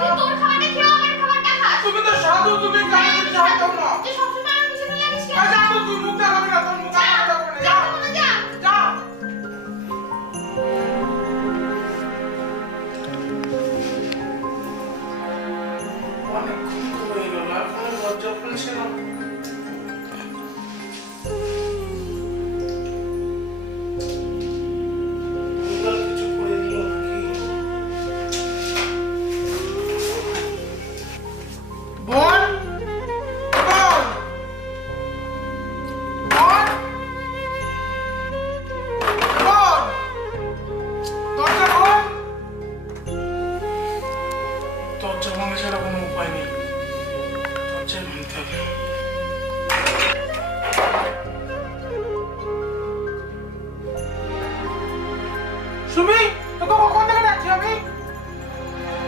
তুই তোর খাবারটা খেয়ে আমার খাবারটা খাস। তুমি তো সাধু, তুমি কানে যাও না। তুই সবসময় আমার পিছনে লাগিস কেন? যা তো, তুই মুখ দেখাবি না, তোর মুখ দেখাবি না, যা যা। যা। অনেকক্ষণ তো হয়ে গেল, এখনো দরজা খুলছে না। কিছু করে দিও নাকি? বোন, বোন, বোন, বোন, দরজা খোল। দরজা ভাঙা ছাড়া কোনো উপায় নেই, দরজায় ভাঙতে হবে। সুমি,